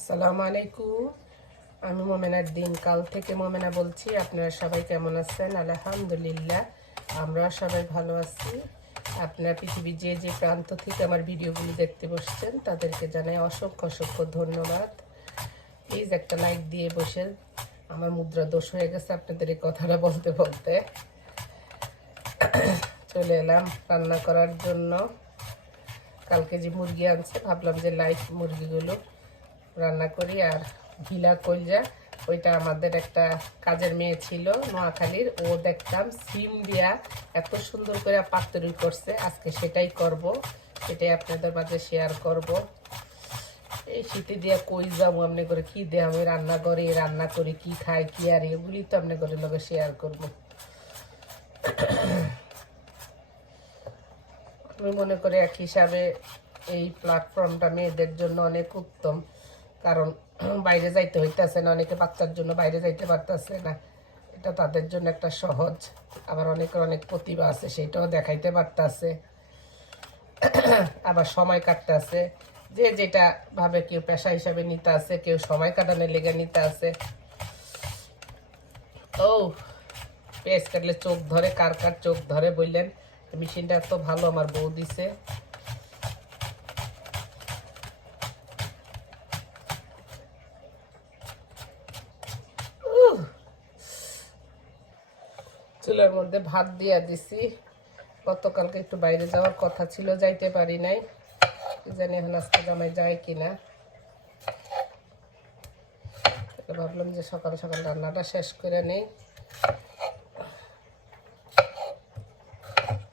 আসসালামু আলাইকুম। আমি মোমেনার দিন কাল থেকে মোমেনা বলছি, আপনারা সবাই কেমন আছেন? আলহামদুলিল্লাহ আমরা সবাই ভালো আছি। আপনার পৃথিবীর যে যে প্রান্ত থেকে আমার ভিডিওগুলি দেখতে বসছেন, তাদেরকে জানাই অসংখ্য অসংখ্য ধন্যবাদ। প্লিজ একটা লাইক দিয়ে বসে আমার মুদ্রা দোষ হয়ে গেছে আপনাদের এই কথাটা বলতে বলতে। চলে এলাম রান্না করার জন্য। কালকে যে মুরগি আনছে, ভাবলাম যে লাইট মুরগিগুলো রান্না করি আর ঘিলা কলজা ওইটা আমাদের একটা কাজের মেয়ে ছিল নোয়াখালীর, ও দেখতাম সিম দিয়া এত সুন্দর করে পাতরি করছে, আজকে সেটাই করব, সেটাই আপনাদের মাঝে শেয়ার করব। এই শীতে দিয়া কই যাব আপনি করে কি দিয়ে আমি রান্না করি রান্না করি কি খাই, কি আর, এগুলি তো আপনি করে লোকে শেয়ার করব। আমি মনে করি এক হিসাবে এই প্ল্যাটফর্মটা মেয়েদের জন্য অনেক উত্তম। কারণ বাইরে যাইতে হইতেছে না, অনেকে বাচ্চার জন্য বাইরে যাইতে পারতেছে না। এটা তাদের জন্য একটা সহজ। আবার অনেকের অনেক প্রতিভা আছে সেটাও দেখাইতে পারতেছে। আবার সময় কাটতেছে। যে যেটা ভাবে কেউ পেশা হিসাবে নিতে আছে কেউ সময় কাটানোর লেগে নিতে আছে ও, পেঁয়াজ কাটলে চোখ ধরে, কার কার চোখ ধরে বললেন মেশিনটা এত ভালো, আমার বউ দিছে। চুলার মধ্যে ভাত দিয়া দিছি। গতকালকে একটু বাইরে যাওয়ার কথা ছিল, যাইতে পারি নাই। জানি এখন আজকে জামাই যায় কিনা। ভাবলাম যে সকাল সকাল রান্নাটা শেষ করে নেই।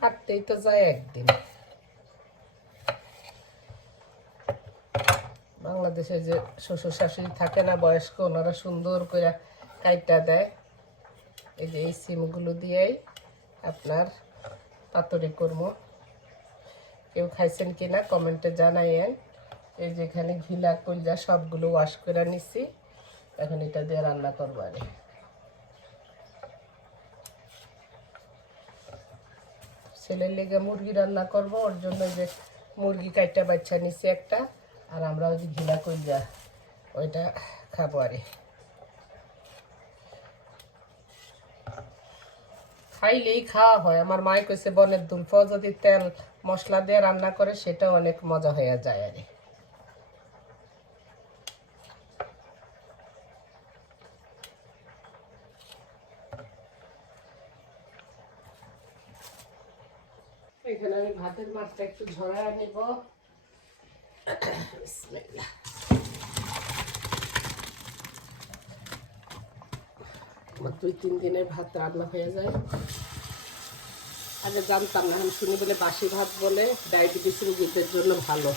কাটতেই তো যায় একদিন। বাংলাদেশে যে শ্বশুর শাশুড়ি থাকে না বয়স্ক, ওনারা সুন্দর করে কাইটা দেয়। এই যে এই সিমগুলো দিয়েই আপনার পাতরি করব কেউ খাইছেন কি না কমেন্টে জানাইয়েন। এই যে এখানে ঘিলা, কলজা সবগুলো ওয়াশ করে নিছি। এখন এটা দিয়ে রান্না করব আরে ছেলের লেগে মুরগি রান্না করব, ওর জন্য যে মুরগি কাইটা বাচ্চা নিছি একটা, আর আমরা ওই যে ঘিলা, কলজা, ওইটা খাব আরে। খাইলেই খাওয়া হয়। আমার মায় কইছে, বনের দুলফ যদি তেল, মশলা দিয়ে রান্না করে, সেটা অনেক মজা হয়ে যায় আরে। এখানে আমি ভাতের মাছটা একটু ঝরায় নিব। বিসমিল্লাহ। আমার দুই, তিন দিনের ভাত রান্না হয়ে যায়। আগে জানতাম না আমি শুনি বলে বাসি ভাত বলে ডায়াবেটিস রোগীদের জন্য ভালো।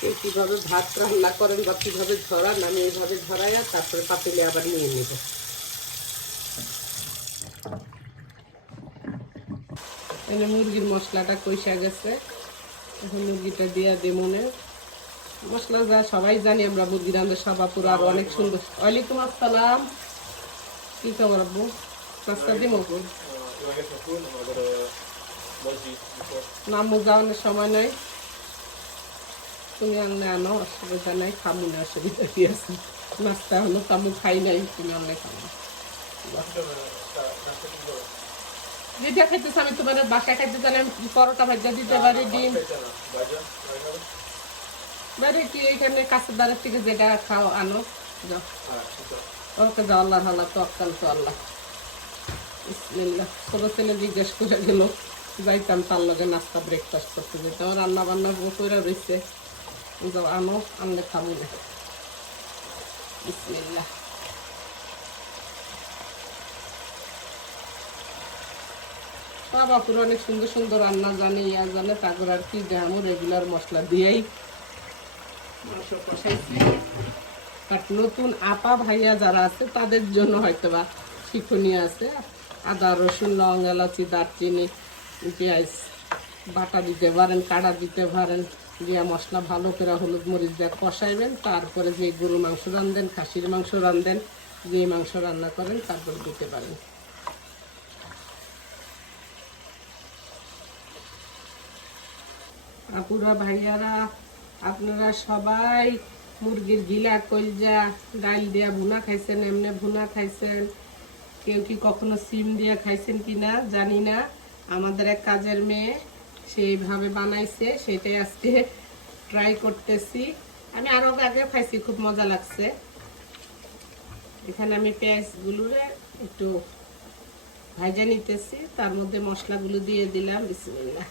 কে কীভাবে ভাত রান্না করেন বা কীভাবে ঝরান আমি এইভাবে ঝরাইয়া তারপরে পাতিলে আবার নিয়ে নেব। এখানে মুরগির মশলাটা কইসা গেছে। এখন মুরগিটা দিয়া দে মনে। মশলা যা সবাই জানি আমরা মুরগি রান্না সবাপুর আর অনেক সুন্দর। ওয়ালাইকুম আসসালাম। কি খবর আব্বু? নাস্তা দিব নামু যাওয়ানোর সময় নাই। তুমি আনলে আনো, অসুবিধা নাই, খামু না, অসুবিধা কি আছে? নাস্তা হলো তামু খাই নাই, তুমি আনলে খামু। যেটা খাইতেছে, আমি তোমার বাসায় খাইতে আমি পরোটা ভাজা দিতে পারি, ডিম? বাড়ি কি এখানে কাছের দ্বারের থেকে যেটা খাও, আনো, যাও। যাও আল্লাহ আল্লাহ তো অকাল তো আল্লাহ। ছোট ছেলে জিজ্ঞেস করে গেল, যাইতাম তার লগে নাস্তা ব্রেকফাস্ট করতে যেতাম রান্না বান্না করে রয়েছে যাও আনো আনলে খাব না বিসমিল্লাহ বাবা পুরো অনেক সুন্দর সুন্দর রান্না জানে ইয়া জানে তারপর আর কি দেখামো রেগুলার মশলা দিয়েই মাংস কষাইছি বাট নতুন আপা ভাইয়া যারা আছে তাদের জন্য হয়তো বা শিক্ষণীয় আছে আদা রসুন লং এলাচি দারচিনি পেঁয়াজ বাটা দিতে পারেন কাটা দিতে পারেন দিয়া মশলা ভালো করে হলুদ মরিচ দিয়ে কষাইবেন, তারপরে যে গরু মাংস রান্ধেন খাসির মাংস রান্ধেন যে মাংস রান্না করেন তারপর দিতে পারেন। আপুরা, ভাইয়ারা, আপনারা সবাই মুরগির গিলা, কলজা ডাল দিয়া ভুনা খাইছেন, এমনি ভুনা খাইছেন। কেউ কি কখনো সিম দিয়া খাইছেন কিনা জানি না। আমাদের এক কাজের মেয়ে সেইভাবে বানাইছে সেটাই আজকে ট্রাই করতেছি। আমি আরও আগে খাইছি, খুব মজা লাগছে। এখানে আমি পেঁয়াজগুলোরে একটু ভাজা নিতেছি, তার মধ্যে মশলাগুলো দিয়ে দিলাম, বিসমিল্লাহ।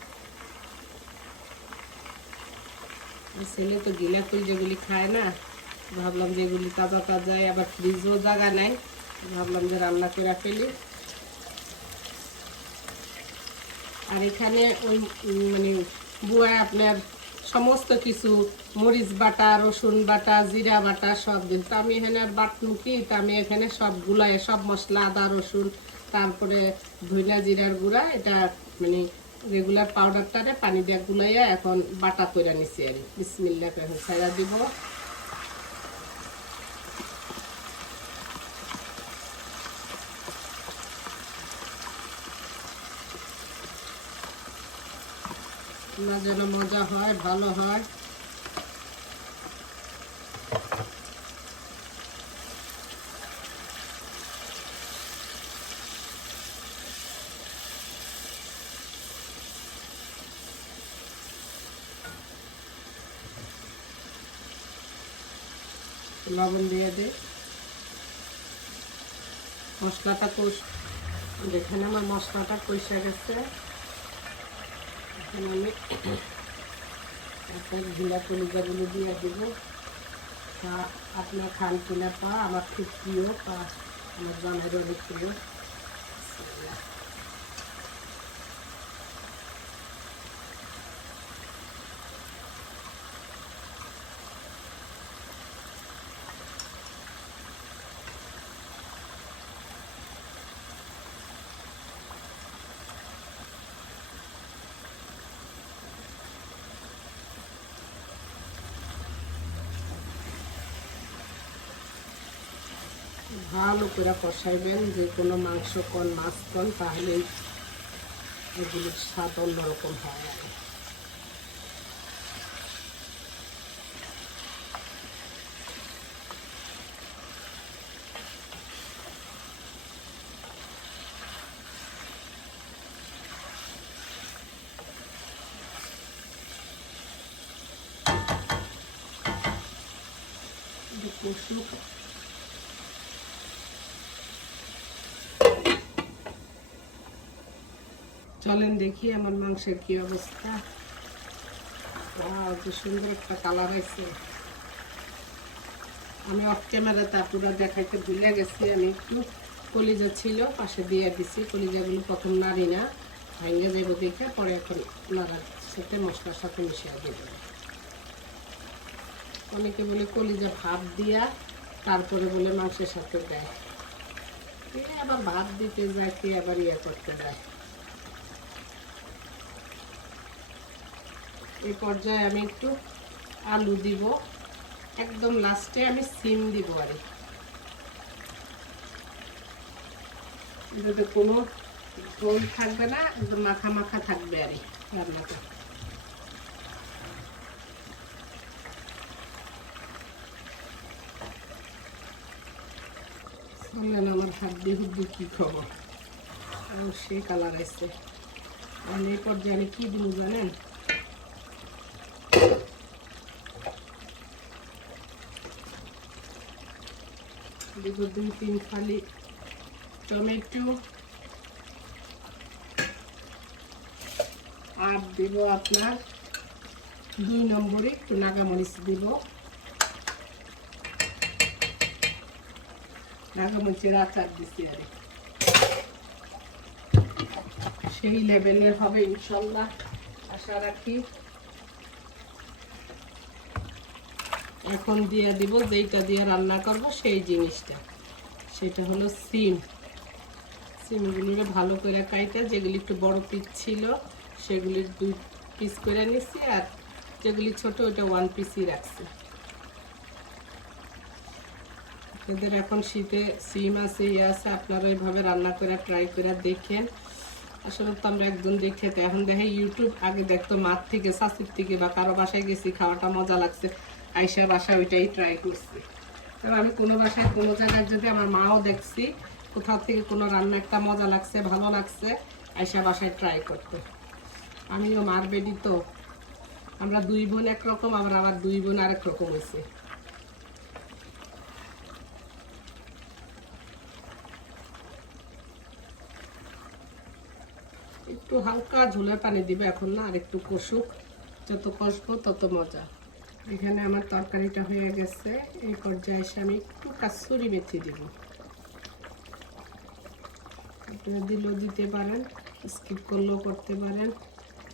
আর ছেলে তো গিলা কই যেগুলি খায় না, ভাবলাম যে এগুলি তাজা তাজা আবার ফ্রিজও জায়গা নাই। ভাবলাম যে রান্না করে ফেলি। আর এখানে ওই মানে বুয়া আপনার সমস্ত কিছু, মরিচ বাটা, রসুন বাটা, জিরা বাটা সব দিন। তো আমি এখানে বাটনু কি? তা আমি এখানে সব গুলাই সব মশলা, আদা, রসুন, তারপরে ধইনা জিরার গুঁড়া, এটা মানে রেগুলার পাউডারটারে পানি দিয়ে গুলাইয়া এখন বাটা করে নিছি আর বিসমিল্লা ছাড়া দিব। না যেন মজা হয়, ভালো হয়। লবণ দিয়ে দিই মশলাটা কষ যেখানে আমার মশলাটা কষে গেছে। এখন আমি একটা ঘিলা কলিজাগুলো দিয়ে দেবো। তা আপনার খান কিনা পা, আমার খুব প্রিয় পা, আমার জানার অনেক প্রিয়। ভালো করে কষাইবেন, যে কোনো মাংস কোন, মাছ কোন, তাহলে এগুলোর স্বাদ অন্যরকম হয় আর কি। একটু কষুক চলেন দেখি আমার মাংসের কি অবস্থা। কি সুন্দর একটা কালার আছে আমি অফ ক্যামেরাতে পুরো দেখাইতে ভুলে গেছি, আমি একটু কলিজা ছিল, পাশে দিয়ে দিছি। কলিজাগুলো প্রথম নাড়ি না, ভেঙে যাব দেখে পরে এখন নাড়ার সাথে মশলার সাথে মিশিয়ে দেবো। অনেকে বলে কলিজা ভাত দিয়া, তারপরে বলে মাংসের সাথে দেয়। আবার ভাত দিতে যায়, কে আবার ইয়ে করতে দেয়। এই পর্যায়ে আমি একটু আলু দিব। একদম লাস্টে আমি সিম দিব আর। এটাতে কোনো ঝোল থাকবে না, একদম মাখা মাখা থাকবে আর শুনলেন আমার হাত দিয়ে হুদ্দি কি খবর? সে কালার আছে আর এই পর্যায়ে আমি কি দিব জানেন? দিব দুই তিন ফালি টমেটো আর দেব আপনার দুই নম্বরে একটু নাগামরিচ দিব। নাগামরিচের আচার দিচ্ছি আর। সেই লেভেলের হবে ইনশাল্লাহ। আশা রাখি। এখন দিয়ে দিব, যেইটা দিয়ে রান্না করব সেই জিনিসটা। সেটা হলো সিম। সিমগুলো ভালো করে কাইটা, যেগুলি একটু বড় পিস ছিল, সেগুলি দুই পিস করে নিচ্ছি আর যেগুলি ছোট ওটা ওয়ান পিসই রাখছি। এদের এখন শীতে সিম আছে ইয়ে আছে, আপনারা এইভাবে রান্না করে ট্রাই করে দেখেন। আসলে তো আমরা একজন দেখে এখন দেখে ইউটিউব আগে দেখতো মাঠ থেকে শাশুর থেকে বা কারও বাসায় গেছি, খাওয়াটা মজা লাগছে। আইসার বাসায় ওইটাই ট্রাই করছি। তবে আমি কোনো বাসায় কোনো জায়গায় যদি আমার মাও দেখছি, কোথাও থেকে কোনো রান্না একটা মজা লাগছে, ভালো লাগছে আইসা বাসায় ট্রাই করতে। আমিও মার বেডি তো। আমরা দুই বোন একরকম, আবার আবার দুই বোন আরেক রকম হয়েছে। একটু হালকা ঝুলে পানি দিবে এখন না, আর একটু কষুক। যত কষবো তত মজা। এখানে আমার তরকারিটা হয়ে গেছে। এই পর্যায়ে এসে আমি একটু কাসুরি মেথি দিব। আপনারা দিলেও দিতে পারেন, স্কিপ করলেও করতে পারেন।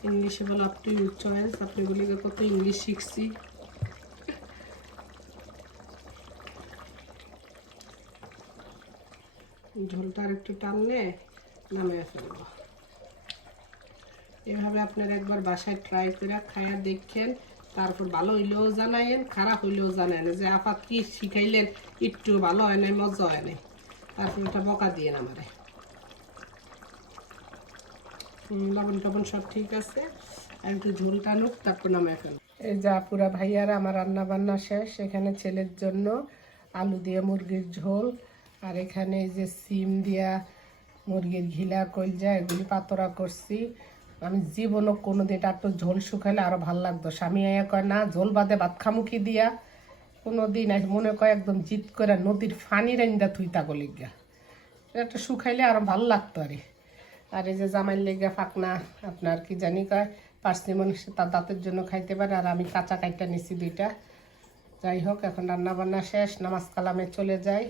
ইংলিশে বলে আপ টু ইউর চয়েস আপনি বলে কত ইংলিশ শিখছি। ঝোলটা আর একটু টানলে নামিয়ে ফেলব। এভাবে আপনারা একবার বাসায় ট্রাই করে খায়া দেখেন। তারপর ভালো হইলেও জানাইন খারাপ হইলেও জানাইন যে আপাত কি শিখাইলেন, একটু ভালো হয় নাই, মজা হয় নাই। তারপর এটা বকা দিয়ে আমারে। লবণ টবণ সব ঠিক আছে। একটু ঝোল টানুক, তারপর নামায় ফেল এই যা পুরা ভাইয়ার, আমার রান্না বান্না শেষ, এখানে ছেলের জন্য আলু দিয়ে মুরগির ঝোল, আর এখানে যে সিম দিয়া মুরগির ঘিলা কলজা এগুলি পাতরা করছি। আমি জীবনও কোনো দিন এটা একটু ঝোল শুকাইলে আরও ভালো লাগতো। স্বামী আয়া কয়, না, ঝোল বাদে ভাত খামুখি দিয়া? কোনো দিন মনে কয় একদম জিত করে নদীর ফানি রাইন্দা থুই তাগলিক গা এটা শুকাইলে আরও ভালো লাগতো আরে। আর এই যে জামাইয়ের লেগে ফাঁকনা, আপনার কি জানি কয়, পার্সি মানুষ তার দাঁতের জন্য খাইতে পারে, আর আমি কাঁচা কাইটা নিছি দুইটা। যাই হোক, এখন রান্নাবান্না শেষ, নামাজ কালামে চলে যাই।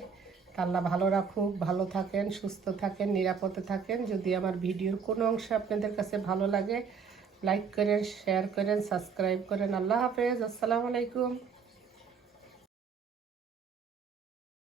আল্লাহ ভালো রাখুক, ভালো থাকেন, সুস্থ থাকেন, নিরাপদে থাকেন। যদি আমার ভিডিওর কোনো অংশ আপনাদের কাছে ভালো লাগে লাইক করেন শেয়ার করেন সাবস্ক্রাইব করেন। আল্লাহ হাফেজ, আসসালামু আলাইকুম।